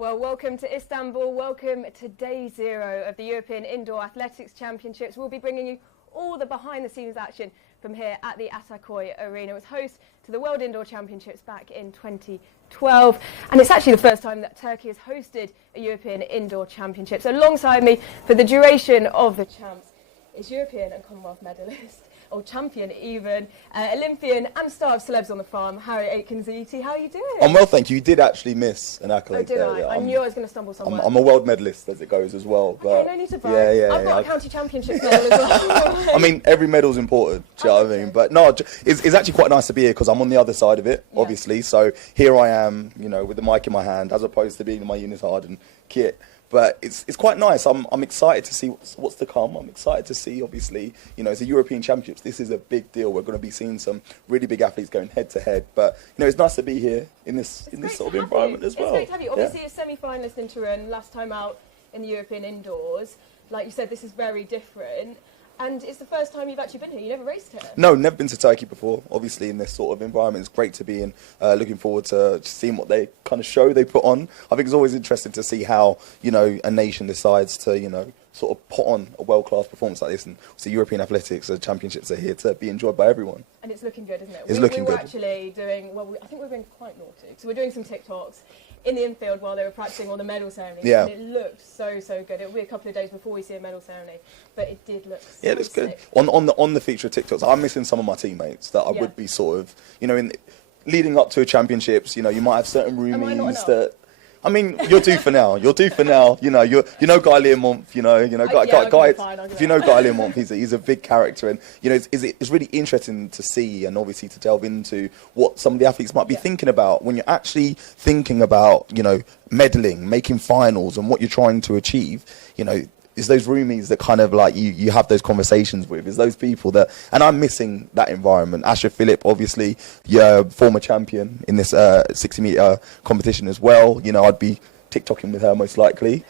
Well, welcome to Istanbul. Welcome to day 0 of the European Indoor Athletics Championships. We'll be bringing you all the behind-the-scenes action from here at the Ataköy Arena. It was host to the World Indoor Championships back in 2012, and it's actually the first time that Turkey has hosted a European Indoor Championships. Alongside me for the duration of the champs is European and Commonwealth medalist, or champion even, Olympian and star of Celebs on the Farm, Harry Aitken-Ziti. How are you doing? I'm well, thank you. You did actually miss an accolade did there. I? Yeah, I knew I was going to stumble somewhere. I'm a world medalist as it goes as well. But okay, no need to brag. I've got a county championships medal as well. I mean, every medal's important, do you know what I mean? But no, it's actually quite nice to be here because I'm on the other side of it, obviously. So here I am, you know, with the mic in my hand, as opposed to being in my unitard and kit. But it's quite nice. I'm excited to see what's to come. I'm excited to see, obviously, you know, it's a European Championships. This is a big deal. We're going to be seeing some really big athletes going head to head. But, you know, it's nice to be here in this sort of environment as well. It's great to have you. Obviously, a semi-finalist in Turin, last time out in the European Indoors. Like you said, this is very different. And it's the first time you've actually been here. You never raced here. No, never been to Turkey before. Obviously, in this sort of environment, it's great to be in. Looking forward to seeing what they kind of show they put on. I think it's always interesting to see how, you know, a nation decides to, you know, sort of put on a world-class performance like this. And so European athletics, the championships are here to be enjoyed by everyone. And it's looking good, isn't it? It's looking good. We were actually doing, well, I think we were being quite naughty. So we're doing some TikToks in the infield while they were practicing all the medal ceremonies. Yeah. And it looked so good. It'll be a couple of days before we see a medal ceremony, but it did look so yeah, it looks good. sick. On the feature of TikToks, I'm missing some of my teammates that I would be sort of, you know, in leading up to a championships, you know, you might have certain roomies that. I mean, you're due for now. You're due for now. You know, you know Guy Learmonth. You know, Guy. If you know Guy Learmonth, he's a big character, and you know, it's really interesting to see and obviously to delve into what some of the athletes might be thinking about when you're actually thinking about, you know, medaling, making finals, and what you're trying to achieve. You know, is those roomies that kind of like you have those conversations with, is those people that, and I'm missing that environment. Asher Phillip, obviously, former champion in this 60-metre competition as well. You know, I'd be TikToking with her most likely.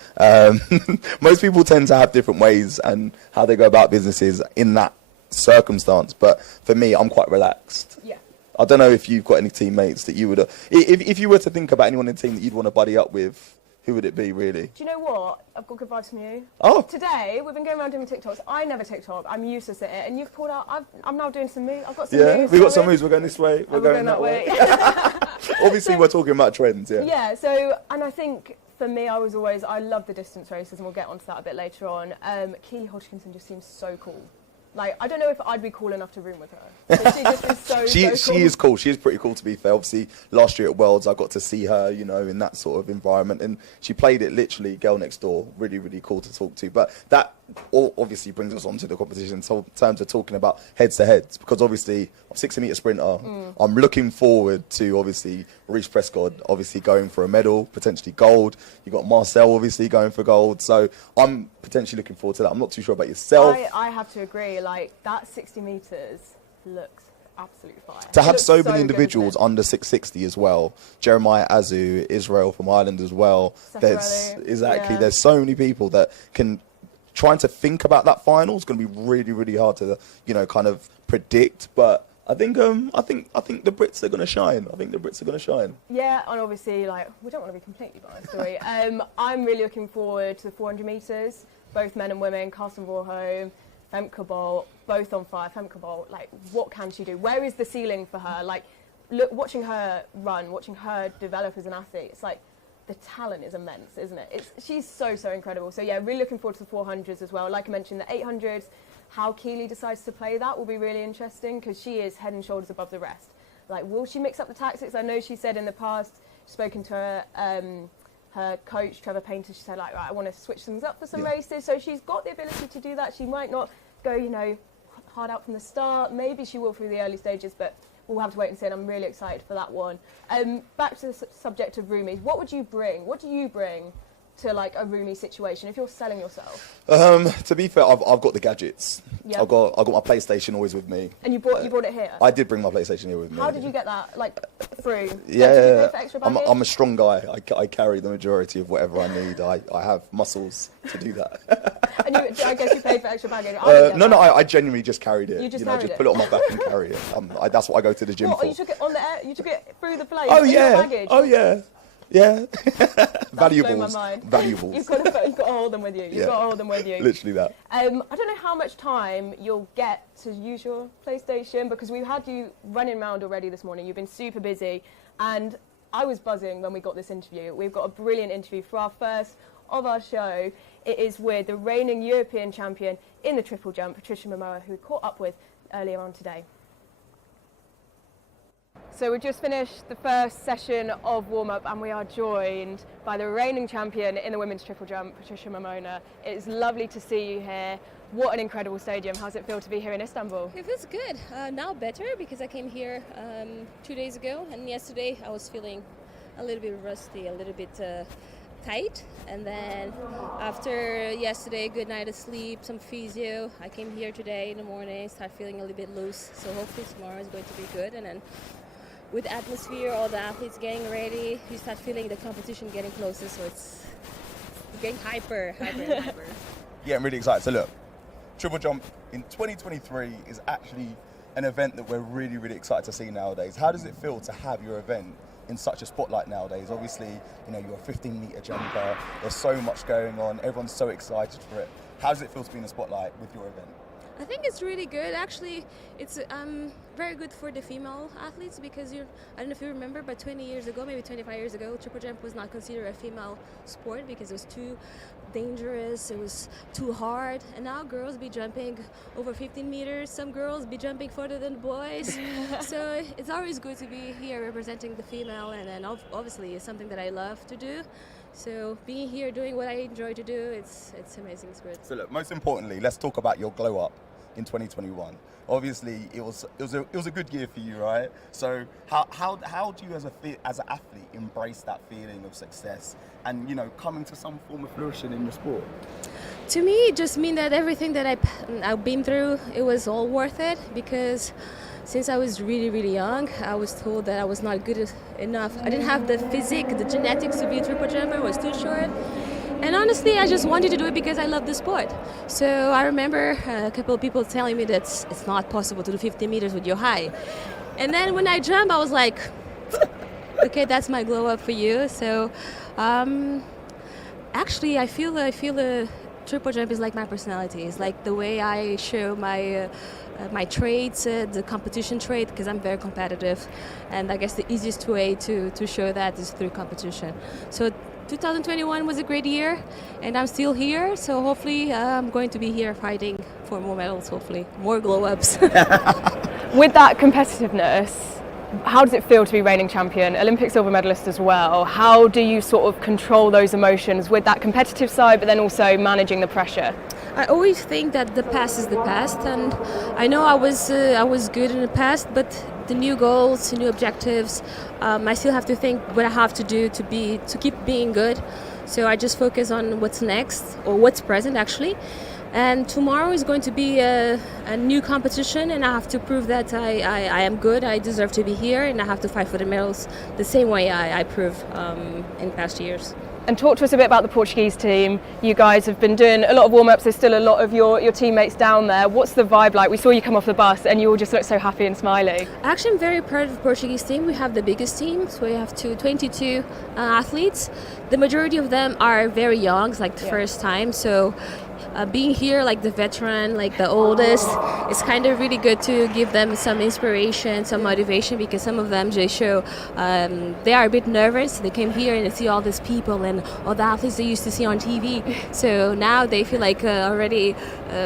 Most people tend to have different ways and how they go about businesses in that circumstance. But for me, I'm quite relaxed. Yeah. I don't know if you've got any teammates that you would, if you were to think about anyone in the team that you'd want to buddy up with, who would it be, really? Do you know what? I've got good vibes from you. Oh. Today, we've been going around doing TikToks. I never TikTok. I'm useless at it. And you've pulled out, I'm now doing some moves. I've got some moves. Yeah, we've got some moves. We're going this way. We're going that way. Obviously, we're talking about trends, yeah. Yeah, so, and I think, for me, I love the distance races, and we'll get onto that a bit later on. Keely Hodgkinson just seems so cool. Like, I don't know if I'd be cool enough to room with her. So she just is so cool. She is cool. She is pretty cool, to be fair. Obviously, last year at Worlds, I got to see her, you know, in that sort of environment. And she played it literally girl next door. Really, really cool to talk to. But that obviously brings us on to the competition in terms of talking about heads-to-heads. Because obviously, I'm a 60-metre sprinter. I'm looking forward to, obviously, Reece Prescott, obviously going for a medal, potentially gold. You've got Marcel, obviously, going for gold. So I'm potentially looking forward to that. I'm not too sure about yourself. I have to agree. Like, that 60 metres looks absolutely fire. To have so many individuals under 660 as well. Jeremiah Azu, Israel from Ireland as well. There's so many people that can. Trying to think about that final is going to be really, really hard to, you know, kind of predict. But I think the Brits are going to shine. I think the Brits are going to shine. Yeah, and obviously, like, we don't want to be completely biased, do we? I'm really looking forward to the 400 metres, both men and women. Carsten Warholm, Femke Bol, both on fire. Femke Bol, like, what can she do? Where is the ceiling for her? Like, watching her run, watching her develop as an athlete, it's like, the talent is immense, isn't it? She's so incredible. So yeah, really looking forward to the 400s as well. Like I mentioned, the 800s, how Keely decides to play that will be really interesting because she is head and shoulders above the rest. Like, will she mix up the tactics? I know she said in the past, spoken to her coach, Trevor Painter, she said, like, right, I want to switch things up for some races. So she's got the ability to do that. She might not go, you know, hard out from the start. Maybe she will through the early stages, but we'll have to wait and see, and I'm really excited for that one. Back to the subject of roomies. What would you bring? What do you bring to like a roomie situation if you're selling yourself? To be fair, I've got the gadgets. Yep. I've got my PlayStation always with me. And you brought it here? I did bring my PlayStation here with me. How did you get that? Like through? Yeah, like, did you pay for extra baggage? I'm a strong guy. I carry the majority of whatever I need. I have muscles to do that. And I guess you paid for extra baggage. I genuinely just carried it. You just put it on my back and carry it. That's what I go to the gym for. You took it on the air? You took it through the plane? Oh yeah. Yeah. That's blown my Valuables. mind. Valuables. You've got to hold them with you. You've got to hold them with you. Literally that. I don't know how much time you'll get to use your PlayStation, because we've had you running around already this morning. You've been super busy, and I was buzzing when we got this interview. We've got a brilliant interview for our first of our show. It is with the reigning European champion in the triple jump, Patricia Mamona, who we caught up with earlier on today. So we've just finished the first session of warm-up, and we are joined by the reigning champion in the women's triple jump, Patricia Mamona. It's lovely to see you here. What an incredible stadium. How's it feel to be here in Istanbul? It feels good. Now better, because I came here 2 days ago, and yesterday I was feeling a little bit rusty, a little bit tight. And then after yesterday, good night of sleep, some physio, I came here today in the morning, start feeling a little bit loose. So hopefully tomorrow is going to be good. And then with the atmosphere, all the athletes getting ready, you start feeling the competition getting closer, so it's getting hyper. Yeah, I'm really excited. So look, triple jump in 2023 is actually an event that we're really, really excited to see nowadays. How does it feel to have your event in such a spotlight nowadays? Obviously, you know, you're a 15-meter jumper, there's so much going on, everyone's so excited for it. How does it feel to be in the spotlight with your event? I think it's really good. Actually, it's very good for the female athletes, because I don't know if you remember, but 20 years ago, maybe 25 years ago, triple jump was not considered a female sport because it was too dangerous, it was too hard. And now girls be jumping over 15 meters. Some girls be jumping further than boys. So it's always good to be here representing the female, and then obviously it's something that I love to do. So being here doing what I enjoy to do, it's amazing, it's good. So look, most importantly, let's talk about your glow up in 2021. Obviously, it was a good year for you, right? So how do you as an athlete embrace that feeling of success and, you know, coming to some form of flourishing in your sport? To me, it just means that everything that I've been through, it was all worth it, because since I was really, really young, I was told that I was not good enough. I didn't have the physique, the genetics to be a triple jumper. I was too short. And honestly, I just wanted to do it because I love the sport. So I remember a couple of people telling me that it's not possible to do 50 meters with your height. And then when I jumped, I was like, okay, that's my glow up for you. So actually, I feel the triple jump is like my personality. It's like the way I show my traits, the competition trait, because I'm very competitive. And I guess the easiest way to show that is through competition. So 2021 was a great year, and I'm still here, so hopefully I'm going to be here fighting for more medals, hopefully, more glow-ups. With that competitiveness, how does it feel to be reigning champion, Olympic silver medalist as well? How do you sort of control those emotions with that competitive side, but then also managing the pressure? I always think that the past is the past, and I know I was good in the past, but the new goals, new objectives, I still have to think what I have to do to keep being good. So I just focus on what's next, or what's present actually. And tomorrow is going to be a new competition, and I have to prove that I am good, I deserve to be here, and I have to fight for the medals the same way I proved in past years. And talk to us a bit about the Portuguese team. You guys have been doing a lot of warm-ups, there's still a lot of your teammates down there. What's the vibe like? We saw you come off the bus and you all just look so happy and smiling. Actually, I'm very proud of the Portuguese team. We have the biggest team, so we have 22 athletes. The majority of them are very young, it's like the first time, so being here like the veteran, like the oldest, it's kind of really good to give them some inspiration, some motivation, because some of them just show they are a bit nervous. They came here and they see all these people and all the athletes they used to see on TV, so now they feel like already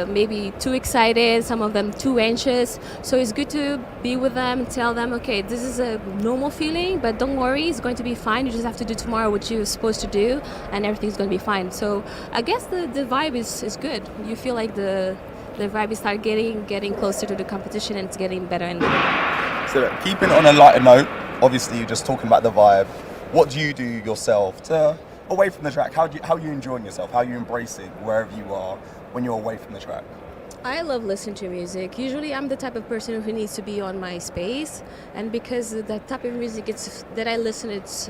maybe too excited, some of them too anxious. So it's good to be with them and tell them, okay, this is a normal feeling, but don't worry, it's going to be fine. You just have to do tomorrow what you're supposed to do, and everything's going to be fine. So I guess the vibe is good. You feel like the vibe is start getting closer to the competition, and it's getting better and better. So keeping on a lighter note, obviously you're just talking about the vibe. What do you do yourself to away from the track? How are you enjoying yourself? How are you embracing wherever you are when you're away from the track? I love listening to music. Usually I'm the type of person who needs to be on my space, and because the type of music that I listen, it's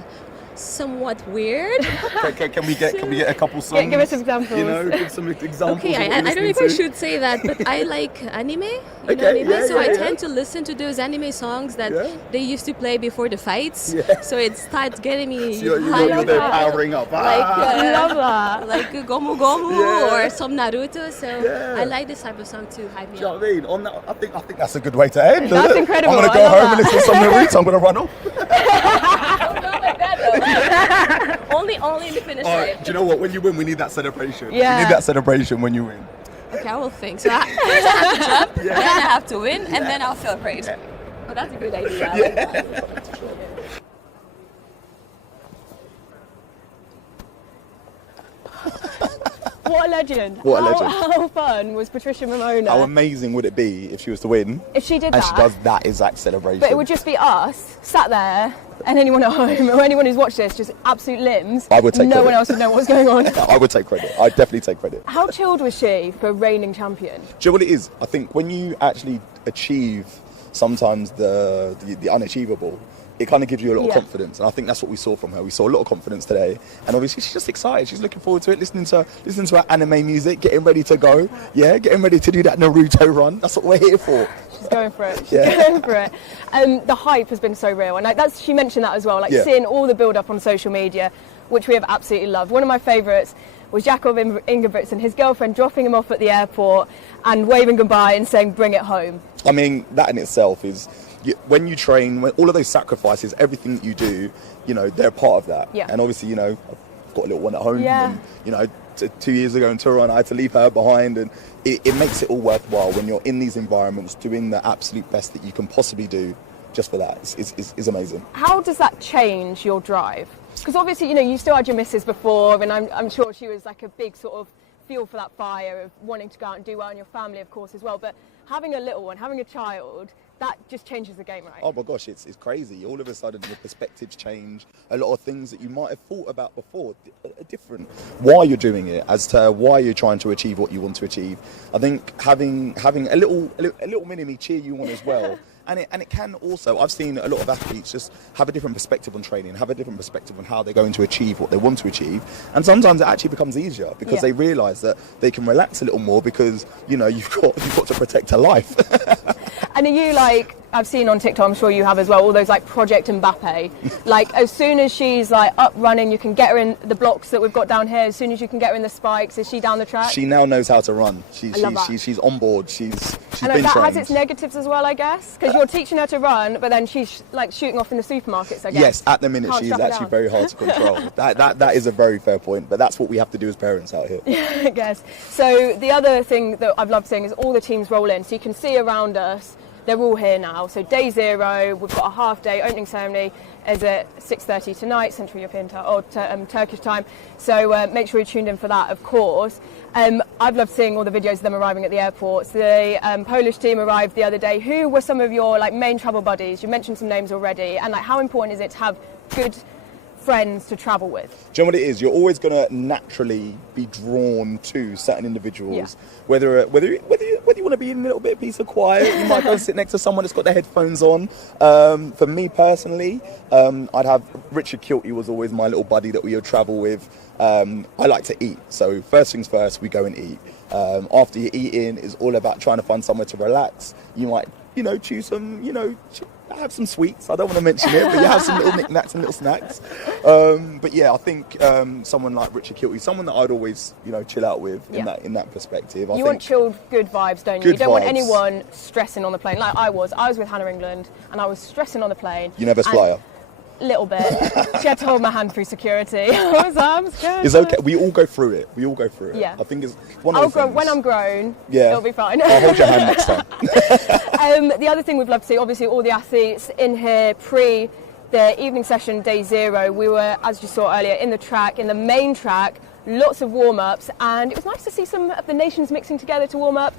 somewhat weird. Can we get a couple songs? Yeah, give us some examples. You know, give some examples. Okay, I don't know if I should say that, but I like anime. So I tend to listen to those anime songs that they used to play before the fights. Yeah. So it starts getting me You're there powering up. I love that. Like Gomu Gomu or some Naruto. So I like this type of song to hype me Do you know up. what I mean? On that, I think that's a good way to end. That's isn't it? incredible. I'm going to go home and listen to some Naruto. I'm going to run off. Only in the finish All line. right, do you know what? When you win, we need that celebration. Yeah. We need that celebration when you win. Okay, I will think. So first I have to jump, then I have to win, and then I'll feel great. But that's a good idea. What a legend. What a legend. How fun was Patricia Mamona? How amazing would it be if she was to win if she did and that? she does that exact celebration? But it would just be us, sat there, and anyone at home, or anyone who's watched this, just absolute limbs. I would take No credit. one else would know what was going on. I would take credit. I'd definitely take credit. How chilled was she for reigning champion? Do you know what it is? I think when you actually achieve sometimes the unachievable, it kind of gives you a lot of confidence, and I think that's what we saw from her. We saw a lot of confidence today, and obviously she's just excited. She's looking forward to it, listening to her anime music, getting ready to go. Yeah, getting ready to do that Naruto run. That's what we're here for. She's going for it. She's going for it. The hype has been so real, and she mentioned that as well. Seeing all the build up on social media, which we have absolutely loved. One of my favourites was Jakob Ingebrigtsen, his girlfriend dropping him off at the airport and waving goodbye and saying, "Bring it home." I mean, that in itself is. When you train, when all of those sacrifices, everything that you do, they're part of that. Yeah. And obviously, I've got a little one at home. Yeah. And, 2 years ago in Turan, I had to leave her behind, and it makes it all worthwhile when you're in these environments doing the absolute best that you can possibly do. Just for that, it's amazing. How does that change your drive? Because obviously, you still had your missus before, and I'm sure she was like a big sort of fuel for that fire of wanting to go out and do well, and your family, of course, as well. But having a little one, having a child, that just changes the game, right? Oh my gosh, it's crazy. All of a sudden, your perspectives change. A lot of things that you might have thought about before are different. Why you're doing it, as to why you're trying to achieve what you want to achieve. I think having a little mini-me cheer you on as well. And it can also, I've seen a lot of athletes just have a different perspective on training, have a different perspective on how they're going to achieve what they want to achieve. And sometimes it actually becomes easier because they realise that they can relax a little more because, you've got to protect her life. And are you I've seen on TikTok, I'm sure you have as well, all those Project Mbappe. As soon as she's up running, you can get her in the blocks that we've got down here. As soon as you can get her in the spikes, is she down the track? She now knows how to run. She's on board. She's and been that trained. has its negatives as well, I guess, because you're teaching her to run, but then she's shooting off in the supermarkets, I guess. Yes, at the minute she's actually very hard to control. That is a very fair point, but that's what we have to do as parents out here. Yeah, I guess. So the other thing that I've loved seeing is all the teams roll in, so you can see around us. They're all here now. So day 0, we've got a half-day opening ceremony is at 6:30 tonight, Central European Turkish time. So make sure you're tuned in for that, of course. I've loved seeing all the videos of them arriving at the airports. The Polish team arrived the other day. Who were some of your main travel buddies? You mentioned some names already. And how important is it to have good friends to travel with? Do you know what it is? You're always going to naturally be drawn to certain individuals. Whether you want to be in a little bit of peace or quiet, you might go and sit next to someone that's got their headphones on. For me personally, I'd have Richard Kilty was always my little buddy that we would travel with. I like to eat, so first things first, we go and eat. After you're eating, it's all about trying to find somewhere to relax. You might, choose some, have some sweets. I don't want to mention it, but you have some little knickknacks and little snacks. But yeah, I think someone like Richard Kilty, someone that I'd always, chill out with in that perspective. You want chilled, good vibes, don't you? You don't want vibes. anyone stressing on the plane. Like I was with Hannah England, and I was stressing on the plane. You nervous flyer? Little bit. She had to hold my hand through security. I'm scared. It's okay. We all go through it. Yeah. I think it's one of the things. When I'm grown, it'll be fine. I'll hold your hand next time. The other thing we'd love to see, obviously, all the athletes in here pre the evening session, day 0. We were, as you saw earlier, in the main track. Lots of warm-ups, and it was nice to see some of the nations mixing together to warm up.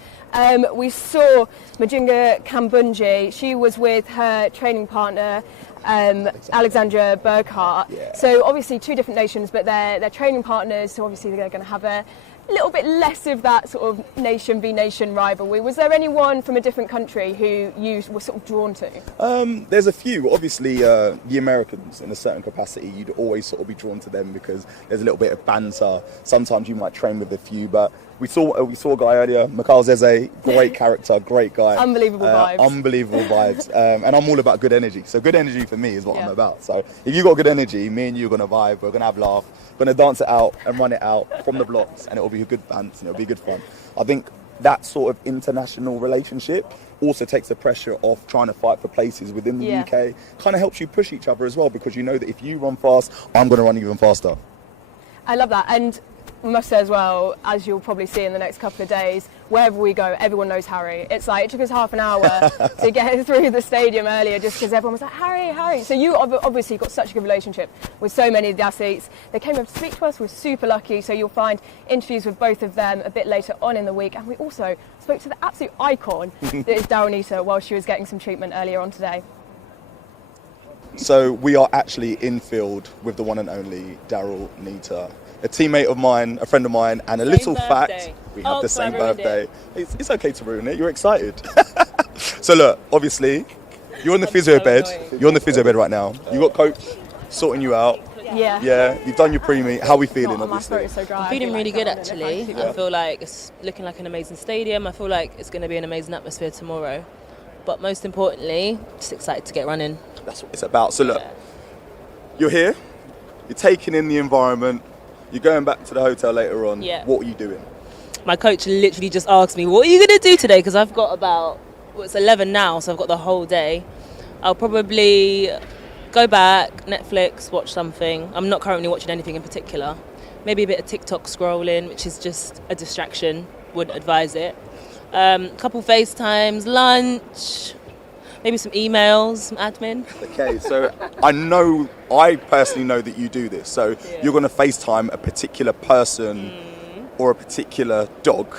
We saw Majinga Kambunji. She was with her training partner, Alexandra Burkhardt. Yeah. So obviously 2 different nations, but they're training partners, so obviously they're going to have a a little bit less of that sort of nation v nation rivalry. Was there anyone from a different country who you were sort of drawn to? There's a few. Obviously, the Americans, in a certain capacity, you'd always sort of be drawn to them because there's a little bit of banter. Sometimes you might train with a few, but we saw a guy earlier, Mikhail Zeze, great character, great guy. Unbelievable vibes. Unbelievable vibes. And I'm all about good energy. So good energy for me is what I'm about. So if you got good energy, me and you are going to vibe, we're going to have a laugh, we're going to dance it out and run it out from the blocks, and it'll be a good dance and it'll be good fun. I think that sort of international relationship also takes the pressure off trying to fight for places within the UK. Kind of helps you push each other as well, because you know that if you run fast, I'm going to run even faster. I love that. And I must say as well, as you'll probably see in the next couple of days, wherever we go, everyone knows Harry. It's like, it took us half an hour to get through the stadium earlier just because everyone was like, Harry, Harry. So you obviously got such a good relationship with so many of the athletes. They came over to speak to us. We're super lucky. So you'll find interviews with both of them a bit later on in the week. And we also spoke to the absolute icon that is Daryl Nita while she was getting some treatment earlier on today. So we are actually in field with the one and only Daryl Nita. A teammate of mine, a friend of mine, and a little fact, we have the same birthday. It's okay to ruin it, you're excited. So look, obviously, you're on the physio bed. You're on the physio bed right now. You got coach sorting you out. Yeah, you've done your pre-meet. How are we feeling, obviously? My throat is so dry. I'm feeling really good, actually. I feel like it's looking like an amazing stadium. I feel like it's going to be an amazing atmosphere tomorrow. But most importantly, just excited to get running. That's what it's about. So look, you're here, you're taking in the environment, you're going back to the hotel later on. What are you doing? My coach literally just asked me, what are you going to do today? Because I've got it's 11 now, so I've got the whole day. I'll probably go back, Netflix, watch something. I'm not currently watching anything in particular. Maybe a bit of TikTok scrolling, which is just a distraction, wouldn't advise it. Couple FaceTimes, lunch, maybe some emails, some admin. Okay, so I personally know that you do this. So you're going to FaceTime a particular person or a particular dog.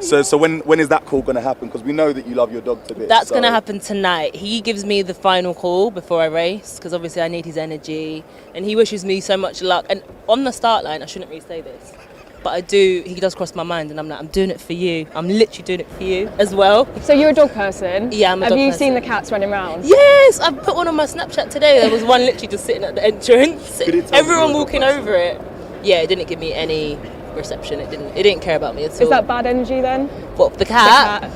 So when is that call going to happen? Because we know that you love your dog to bits. That's going to happen tonight. He gives me the final call before I race, because obviously I need his energy, and he wishes me so much luck. And on the start line, I shouldn't really say this, but he does cross my mind, and I'm like, I'm doing it for you. I'm literally doing it for you as well. So you're a dog person? Yeah, I'm a dog person. Have you seen the cats running around? Yes, I put one on my Snapchat today. There was one literally just sitting at the entrance. Everyone walking over it. Yeah, it didn't give me any reception. It didn't care about me at all. Is that bad energy then? What, the cat?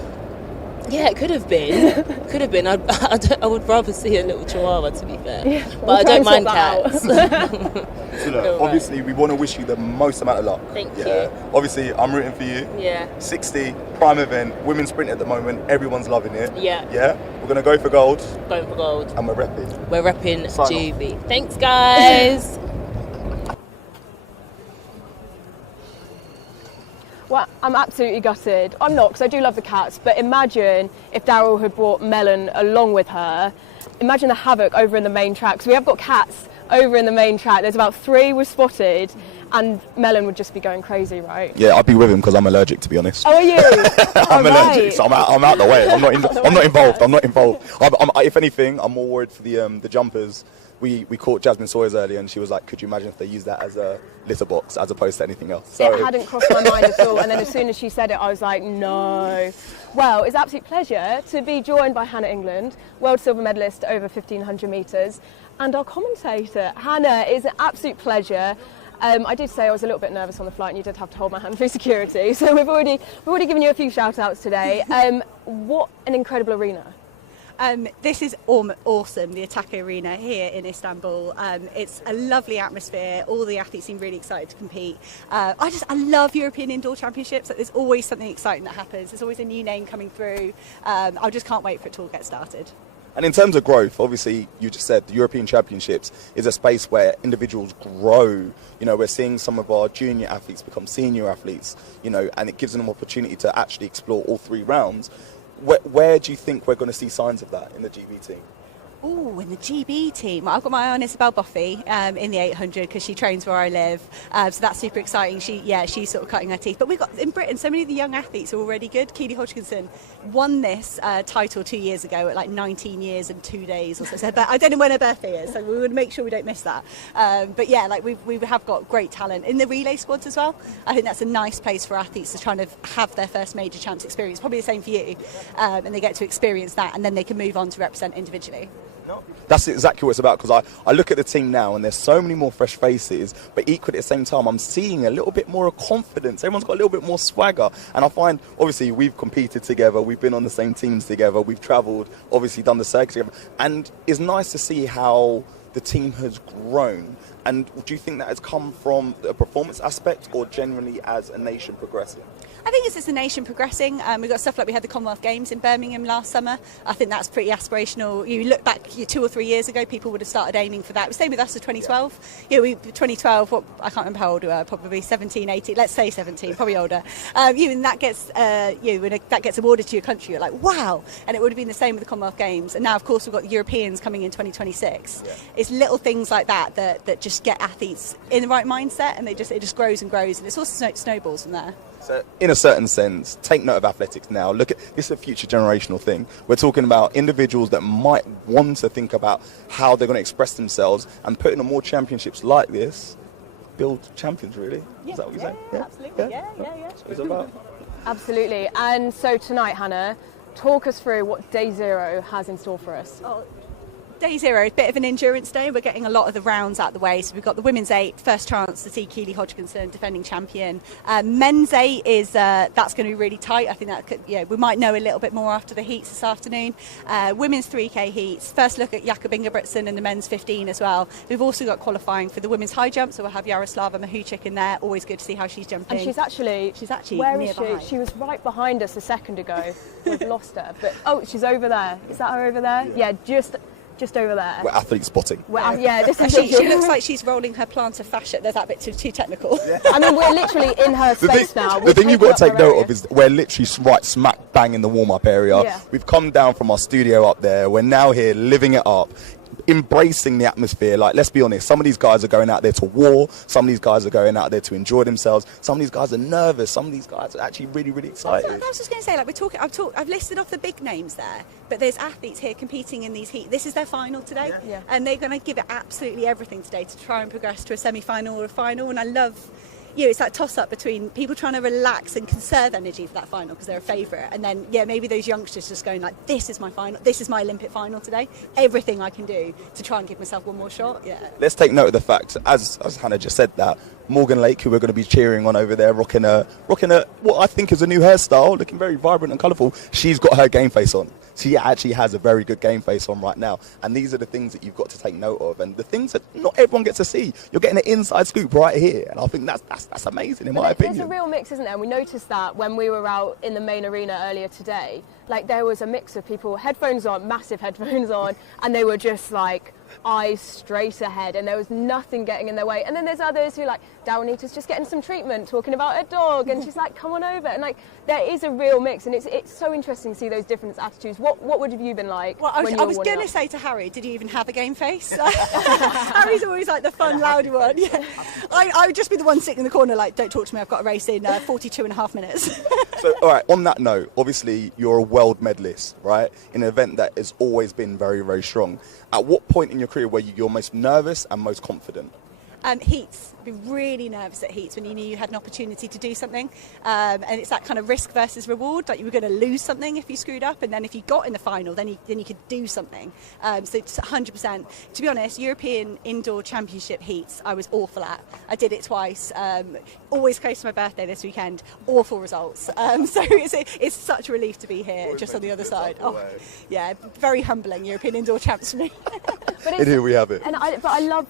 Yeah, it could have been. Could have been. I would rather see a little chihuahua, to be fair. Yeah, but I don't mind cats. So look, obviously we want to wish you the most amount of luck. Thank you. Obviously I'm rooting for you. 60, prime event, women's sprint at the moment, everyone's loving it. Yeah, we're going to go for gold. Going for gold. And we're repping. We're repping GB. Thanks, guys. Well, I'm absolutely gutted. I'm not, because I do love the cats, but imagine if Daryl had brought Melon along with her. Imagine the havoc over in the main track, because we have got cats over in the main track. There's about 3 we've spotted, and Melon would just be going crazy, right? Yeah, I'd be with him because I'm allergic, to be honest. Oh, are you? I'm allergic, so I'm out the way. I'm not involved. If anything, I'm more worried for the jumpers. We caught Jasmine Sawyers earlier, and she was like, could you imagine if they used that as a litter box as opposed to anything else? So it hadn't crossed my mind at all, and then as soon as she said it, I was like, no. Well, it's an absolute pleasure to be joined by Hannah England, world silver medalist over 1,500 metres, and our commentator. Hannah, it's an absolute pleasure. I did say I was a little bit nervous on the flight, and you did have to hold my hand through security, so we've already given you a few shout-outs today. What an incredible arena. This is awesome, the Ataka Arena here in Istanbul. It's a lovely atmosphere. All the athletes seem really excited to compete. I love European Indoor Championships. There's always something exciting that happens. There's always a new name coming through. I just can't wait for it to all get started. And in terms of growth, obviously, you just said the European Championships is a space where individuals grow. You know, we're seeing some of our junior athletes become senior athletes, you know, and it gives them an opportunity to actually explore all 3 rounds. Where do you think we're going to see signs of that in the GB team? Oh, in the GB team, I've got my eye on Isabel Buffy in the 800 because she trains where I live. So that's super exciting. She's sort of cutting her teeth. But we've got in Britain so many of the young athletes are already good. Keely Hodgkinson won this title 2 years ago at like 19 years and 2 days or so. But I don't know when her birthday is, so we would make sure we don't miss that. But yeah, like we have got great talent in the relay squads as well. I think that's a nice place for athletes to try to have their first major champs experience. Probably the same for you, and they get to experience that, and then they can move on to represent individually. That's exactly what it's about, because I look at the team now and there's so many more fresh faces, but equally at the same time I'm seeing a little bit more of confidence. Everyone's got a little bit more swagger, and I find obviously we've competed together, we've been on the same teams together, we've travelled, obviously done the circuit together, and it's nice to see how the team has grown. And do you think that has come from a performance aspect or generally as a nation progressing? I think it's just the nation progressing. We've got stuff like we had the Commonwealth Games in Birmingham last summer. I think that's pretty aspirational. You look back 2 or 3 years ago, people would have started aiming for that. Same with us as 2012. Yeah, 2012, I can't remember how old we were, probably 17, 18, let's say 17, probably older. And that gets when that gets awarded to your country, you're like, wow. And it would have been the same with the Commonwealth Games. And now, of course, we've got the Europeans coming in 2026. Yeah. It's little things like that just get athletes in the right mindset, and it just grows and grows, and it's also snowballs from there. So in a certain sense, take note of athletics now. Look at this is a future generational thing. We're talking about individuals that might want to think about how they're going to express themselves, and putting on more championships like this build champions, really. Yeah, is that what you're saying? Yeah, absolutely. Yeah. That's what it's about. Absolutely. And so tonight, Hannah, talk us through what day 0 has in store for us. Day 0 is a bit of an endurance day. We're getting a lot of the rounds out of the way. So we've got the women's 8, first chance to see Keely Hodgkinson, defending champion. Men's 8 is that's going to be really tight. I think that we might know a little bit more after the heats this afternoon. Women's 3K heats, first look at Jakob Ingebrigtsen and the men's 15 as well. We've also got qualifying for the women's high jump, so we'll have Yaroslava Mahuchik in there. Always good to see how she's jumping. And she's actually where nearby. Is she? She was right behind us a second ago. We've lost her, but she's over there. Is that her over there? Yeah, just over there. We're athlete spotting. This is she looks like she's rolling her plantar fascia. There's that bit too technical. Yeah. I mean, we're literally in her space now. The thing you've got to take note of is we're literally right smack bang in the warm-up area. Yeah. We've come down from our studio up there. We're now here living it up, embracing the atmosphere. Like, let's be honest, some of these guys are going out there to war, some of these guys are going out there to enjoy themselves, some of these guys are nervous, some of these guys are actually really, really excited. I was just going to say, like, I've listed off the big names there, but there's athletes here competing in these heats. This is their final today, and they're going to give it absolutely everything today to try and progress to a semi-final or a final. And I love, it's that toss-up between people trying to relax and conserve energy for that final because they're a favourite, and then maybe those youngsters just going like, this is my final, this is my Olympic final today, everything I can do to try and give myself one more shot. Let's take note of the fact, as Hannah just said, that Morgan Lake, who we're going to be cheering on over there, rocking a what I think is a new hairstyle, looking very vibrant and colourful. She's got her game face on. She actually has a very good game face on right now, and these are the things that you've got to take note of, and the things that not everyone gets to see. You're getting an inside scoop right here, and I think that's amazing in my opinion. There's a real mix, isn't there? And we noticed that when we were out in the main arena earlier today. Like, there was a mix of people, headphones on, massive headphones on, and they were just like eyes straight ahead, and there was nothing getting in their way. And then there's others who, like, Dawnita's just getting some treatment, talking about her dog, and she's like, come on over. And like, there is a real mix, and it's so interesting to see those different attitudes. What would have you been like? Well, I was going to say to Harry, did you even have a game face? Harry's always like the fun, loudy one. Yeah. I would just be the one sitting in the corner like, don't talk to me, I've got a race in 42 and a half minutes. So, all right, on that note, obviously you're a world medalist, right, in an event that has always been very, very strong. At what point in your career were you're most nervous and most confident? Heats. I'd be really nervous at heats when you knew you had an opportunity to do something, and it's that kind of risk versus reward, like you were going to lose something if you screwed up, and then if you got in the final, then you could do something. So it's 100%. To be honest, European Indoor Championship heats I was awful at. I did it twice, always close to my birthday this weekend, awful results. So it's such a relief to be here, just on the other side. Very humbling, European Indoor Champs for me. And here we have it. But I love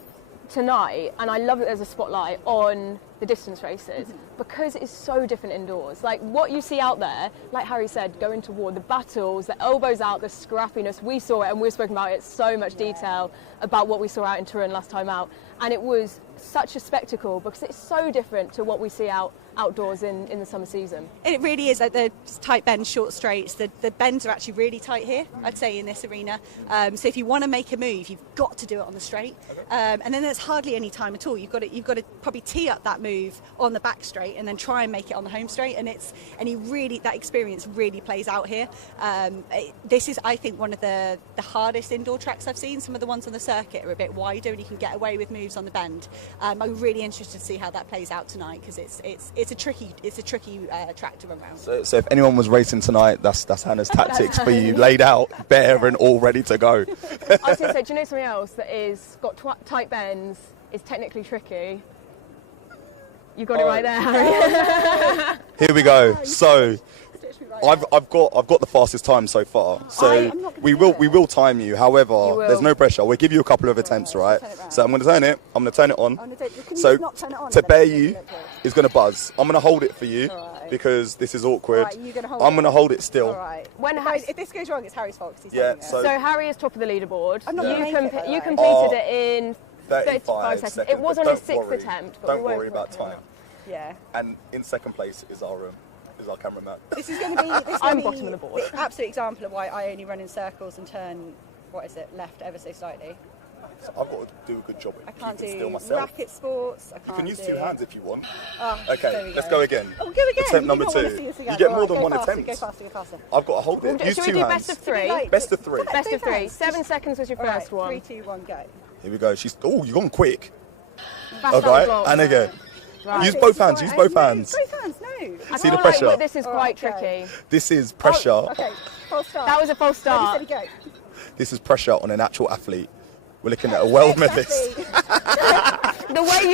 tonight, and I love that there's a spotlight on the distance races. because it's so different indoors. Like what you see out there, like Harry said, going to war, the battles, the elbows out, the scrappiness, we saw it and we've spoken about it so much detail about what we saw out in Turin last time out. And it was such a spectacle because it's so different to what we see outdoors in the summer season. And it really is, like the tight bends, short straights, the bends are actually really tight here, I'd say, in this arena. So if you want to make a move, you've got to do it on the straight. And then there's hardly any time at all. You've got to probably tee up that move on the back straight and then try and make it on the home straight. And that experience really plays out here. This is, I think, one of the hardest indoor tracks I've seen. Some of the ones on the circuit are a bit wider and you can get away with moves on the bend. I'm really interested to see how that plays out tonight because it's a tricky track to run around. So if anyone was racing tonight, that's Hannah's tactics for you, laid out, bare and all ready to go. I was going to say, do you know something else that is got tight bends, is technically tricky? You got it right there, Harry. Here we go. So I've got the fastest time so far. So we will time you. However, there's no pressure. We'll give you a couple of attempts, right? So I'm going to turn it. I'm going to turn it on. So to bear you is going to buzz. I'm going to hold it for you because this is awkward. I'm going to hold it still. If this goes wrong, it's Harry's fault. Yeah. So Harry is top of the leaderboard. You completed it in 35 seconds. It was on his sixth attempt. But don't worry about time. Yeah. And in second place is our cameraman. This is going to be. I'm bottom of the board. The absolute example of why I only run in circles and turn, left ever so slightly. So I've got to do a good job. I can't do still myself. racket sports. You can use two hands if you want. Oh, okay, let's go again. Oh, go again. Attempt number 2. You get more than one attempt. Go faster. I've got to hold it. Use Should two we do hands. best of 3? Best of 3. Best of 3. 7 seconds was your first one. 3, 2, 1, go. Here we go. You've gone quick. Fast Okay, block. and again. Right. Use both hands. Use both hands. Both hands, no. I See feel the pressure? Like this is quite tricky. This is pressure. Okay, false start. That was a false start. Ready, steady, go. This is pressure on an actual athlete. We're looking at a world medalist.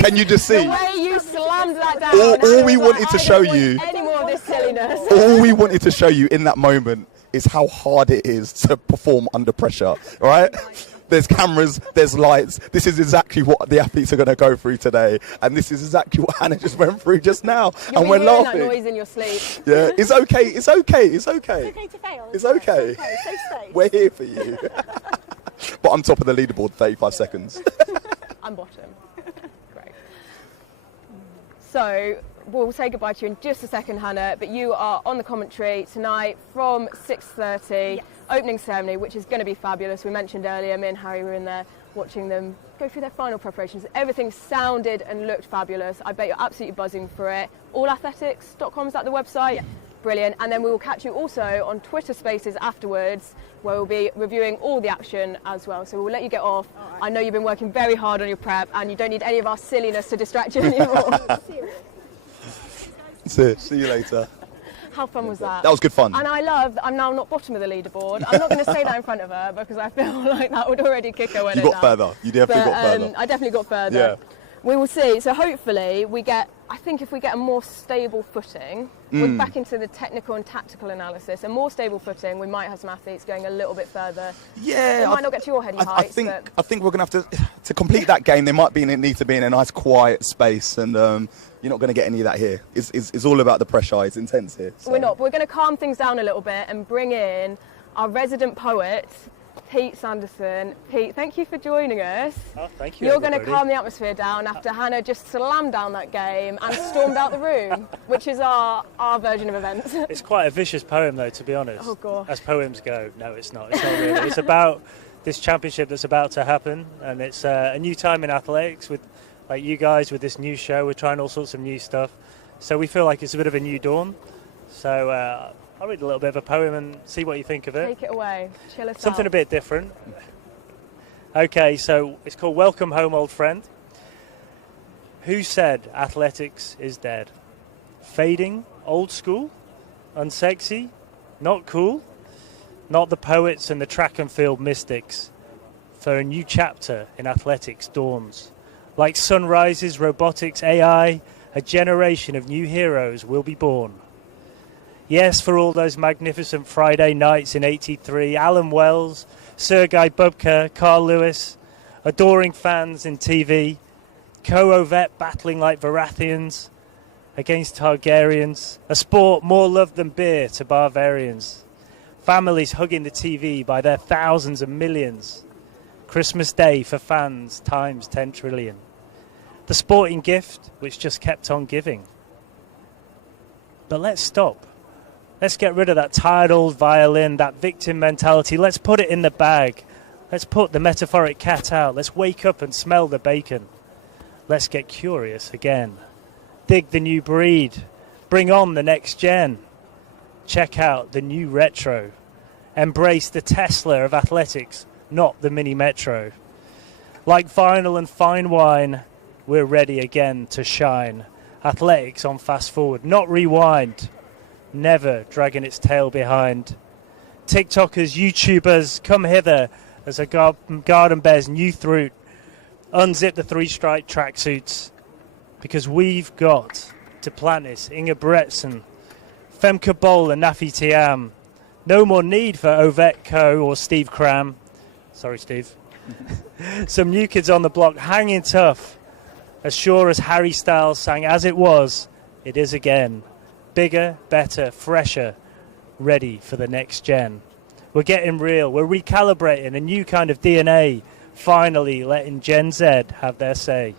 Can you just see? The way you slammed that down. All we wanted to show you. Any more of this silliness. All we wanted to show you in that moment is how hard it is to perform under pressure. All right? There's cameras, there's lights. This is exactly what the athletes are going to go through today, and this is exactly what Hannah just went through just now. You'll and we're laughing. That noise in your sleep. Yeah, it's okay. It's okay. It's okay. It's okay to fail. It's okay. Safe space. We're here for you. But I'm top of the leaderboard, 35 seconds. I'm bottom. Great. So we'll say goodbye to you in just a second, Hannah, but you are on the commentary tonight from 6:30. Yes. Opening ceremony, which is going to be fabulous. We mentioned earlier, me and Harry were in there watching them go through their final preparations. Everything sounded and looked fabulous. I bet you're absolutely buzzing for it. Allathletics.com, is that the website? Yeah. Brilliant. And then we will catch you also on Twitter Spaces afterwards, where we'll be reviewing all the action as well. So we'll let you get off. Right. I know you've been working very hard on your prep and you don't need any of our silliness to distract you anymore. That's it. See you later. How fun was that? That was good fun. And I'm now not bottom of the leaderboard. I'm not going to say that in front of her because I feel like that would already kick her winner. You got further. You definitely got further. I definitely got further. Yeah. We will see. So hopefully I think if we get a more stable footing, we're back into the technical and tactical analysis, a more stable footing, we might have some athletes going a little bit further. Yeah. They might not get to your heady heights. I think we're going to have to complete that game. They might need to be in a nice quiet space, and you're not going to get any of that here. It's all about the pressure. It's intense here. So. We're not. But we're going to calm things down a little bit and bring in our resident poet, Pete Sanderson. Pete, thank you for joining us. Oh, thank you. You're going to calm the atmosphere down after Hannah just slammed down that game and stormed out the room, which is our version of events. It's quite a vicious poem, though, to be honest. Oh, gosh. As poems go. No, it's not. It's not really. It's about this championship that's about to happen, and it's a new time in athletics with, like you guys, with this new show. We're trying all sorts of new stuff. So we feel like it's a bit of a new dawn. So I'll read a little bit of a poem and see what you think of it. Take it away. Chill us Something out. a bit different. Okay, so it's called Welcome Home, Old Friend. Who said athletics is dead? Fading, old school, unsexy, not cool? Not the poets and the track and field mystics. For a new chapter in athletics dawns. Like sunrises, robotics, AI, a generation of new heroes will be born. Yes, for all those magnificent Friday nights in '83, Alan Wells, Sergei Bubka, Carl Lewis, adoring fans in TV, Co-Ovet battling like Varathians, against Targaryens, a sport more loved than beer to Bavarians. Families hugging the TV by their thousands and millions. Christmas Day for fans times 10 trillion. The sporting gift which just kept on giving. But let's stop. Let's get rid of that tired old violin, that victim mentality. Let's put it in the bag. Let's put the metaphoric cat out. Let's wake up and smell the bacon. Let's get curious again. Dig the new breed. Bring on the next gen. Check out the new retro. Embrace the Tesla of athletics, not the mini metro. Like vinyl and fine wine, we're ready again to shine. Athletics on fast forward, not rewind. Never dragging its tail behind. TikTokers, YouTubers, come hither as a garden bears new fruit. Unzip the three-stripe tracksuits because we've got Duplantis, Inga Bretson, Femke Bol and Nafi Tiam. No more need for Ovetko or Steve Cram. Sorry, Steve. Some new kids on the block hanging tough. As sure as Harry Styles sang As It Was, it is again. Bigger, better, fresher, ready for the next gen. We're getting real. We're recalibrating a new kind of DNA, finally letting Gen Z have their say.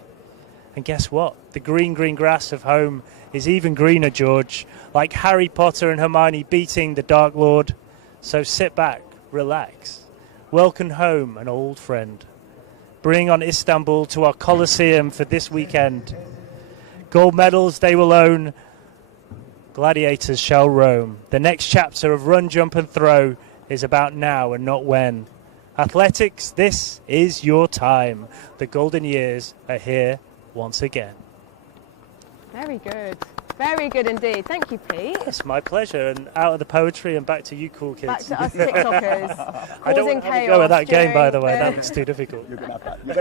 And guess what? The green grass of home is even greener, George, like Harry Potter and Hermione beating the Dark Lord. So sit back, relax, welcome home an old friend. Bring on Istanbul to our Colosseum for this weekend. Gold medals they will own. Gladiators shall roam. The next chapter of run, jump and throw is about now and not when. Athletics, this is your time. The golden years are here once again. Very good. Very good indeed. Thank you, Pete. It's my pleasure. And out of the poetry and back to you cool kids. Back to us TikTokers. I don't want to have a go at that game, by the way. That looks too difficult. You're going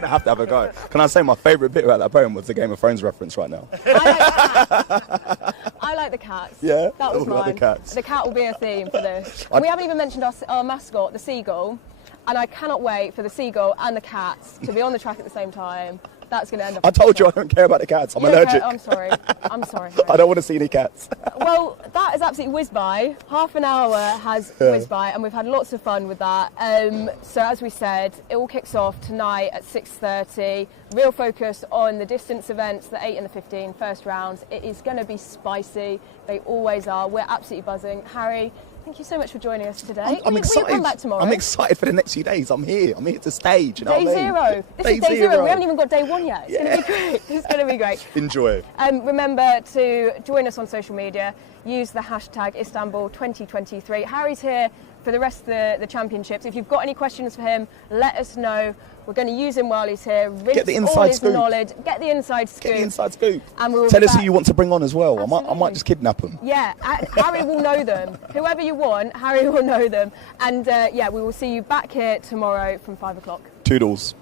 to have to have a go. Can I say my favourite bit about that poem was the Game of Thrones reference right now? I like the cats. Yeah? That was I like mine. the cats. The cat will be a theme for this. And we haven't even mentioned our mascot, the seagull. And I cannot wait for the seagull and the cats to be on the track at the same time. That's going to end up... I told you I don't care about the cats. I'm allergic. I'm sorry. I'm sorry. I don't want to see any cats. Well, that has absolutely whizzed by. Half an hour has whizzed by, and we've had lots of fun with that. So as we said, it all kicks off tonight at 6:30. Real focus on the distance events, the 8 and the 15 first rounds. It is going to be spicy. They always are. We're absolutely buzzing. Harry, thank you so much for joining us today. I'm excited. Will you come back tomorrow? I'm excited for the next few days. I'm here. I'm here to stage. You know Day what I mean? zero. This is day zero. We haven't even got day one yet. It's going to be great. It's going to be great. Enjoy. Remember to join us on social media. Use the hashtag Istanbul 2023. Harry's here for the rest of the championships. If you've got any questions for him, let us know. We're going to use him while he's here. Get the inside all his scoop. knowledge. Get the inside scoop. Get the inside scoop. And we'll tell us who you want to bring on as well. I might just kidnap them. Yeah, Harry will know them. Whoever you want, Harry will know them. And we will see you back here tomorrow from 5 o'clock. Toodles.